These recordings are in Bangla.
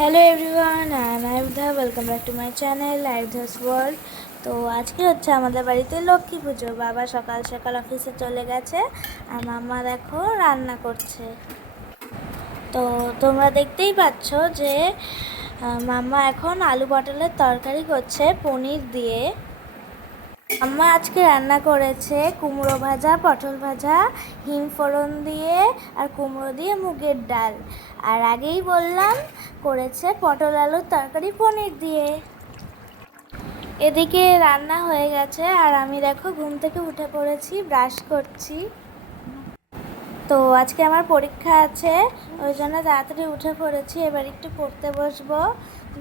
Hello everyone, Aivda, welcome back to my channel আইভদাস ওয়ার্ল্ড। তো আজকে হচ্ছে আমাদের বাড়িতে লক্ষ্মী পুজো। বাবা সকাল সকাল অফিসে চলে গেছে আর মাম্মা দেখো রান্না করছে। তো তোমরা দেখতেই পাচ্ছ যে মাম্মা এখন আলু পটলের তরকারি করছে পনির দিয়ে। আম্মা আজকে রান্না করেছে কুমড়ো ভাজা, পটল ভাজা, হিম ফোড়ন দিয়ে আর কুমড়ো দিয়ে মুগের ডাল। আর আগেই বললাম করেছে পটল আলুর তরকারি পনির দিয়ে। এদিকে রান্না হয়ে গেছে আর আমি দেখো ঘুম থেকে উঠে পড়েছি, ব্রাশ করছি। তো আজকে আমার পরীক্ষা আছে, ওই জন্য তাড়াতাড়ি উঠে পড়েছি। এবার একটু পড়তে বসবো।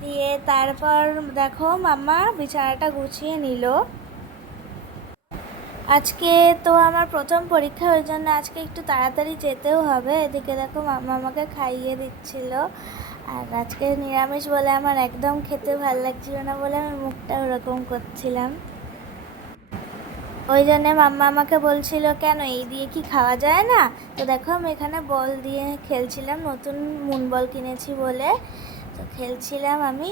দিয়ে তারপর দেখো মাম্মা বিছানাটা গুছিয়ে নিল। আজকে তো আমার প্রথম পরীক্ষা, ওই জন্য আজকে একটু তাড়াতাড়ি যেতেও হবে। এদিকে দেখো মাম্মা আমাকে খাইয়ে দিচ্ছিল। আর আজকে নিরামিষ বলে আমার একদম খেতে ভালো লাগছিল না বলে আমি মুখটা ওরকম করছিলাম। ওই জন্যে মাম্মা আমাকে বলছিল কেন এই দিয়ে কি খাওয়া যায় না। তো দেখো আমি এখানে বল দিয়ে খেলছিলাম, নতুন মুন বল কিনেছি বলে। তো খেলছিলাম, আমি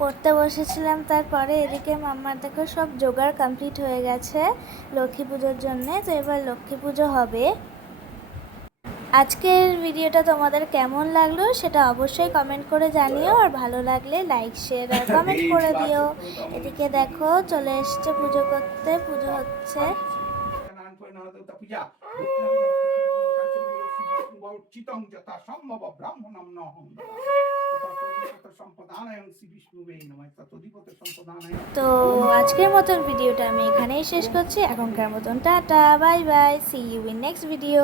পড়তে বসেছিলাম। তারপরে এদিকে মাম্মার দেখো সব জোগাড় কমপ্লিট হয়ে গেছে লক্ষ্মী পুজোর জন্যে। তো এবার লক্ষ্মী পুজো হবে। আজকের ভিডিওটা তোমাদের কেমন লাগলো সেটা অবশ্যই কমেন্ট করে জানিও, আর ভালো লাগলে লাইক শেয়ার আর কমেন্ট করে দিও। এদিকে দেখো চলে এসছে পুজো করতে, পুজো হচ্ছে। তো আজকের মতন ভিডিওটা আমি এখানেই শেষ করছি। এখনকার মতন tata, bye bye, see you in next video.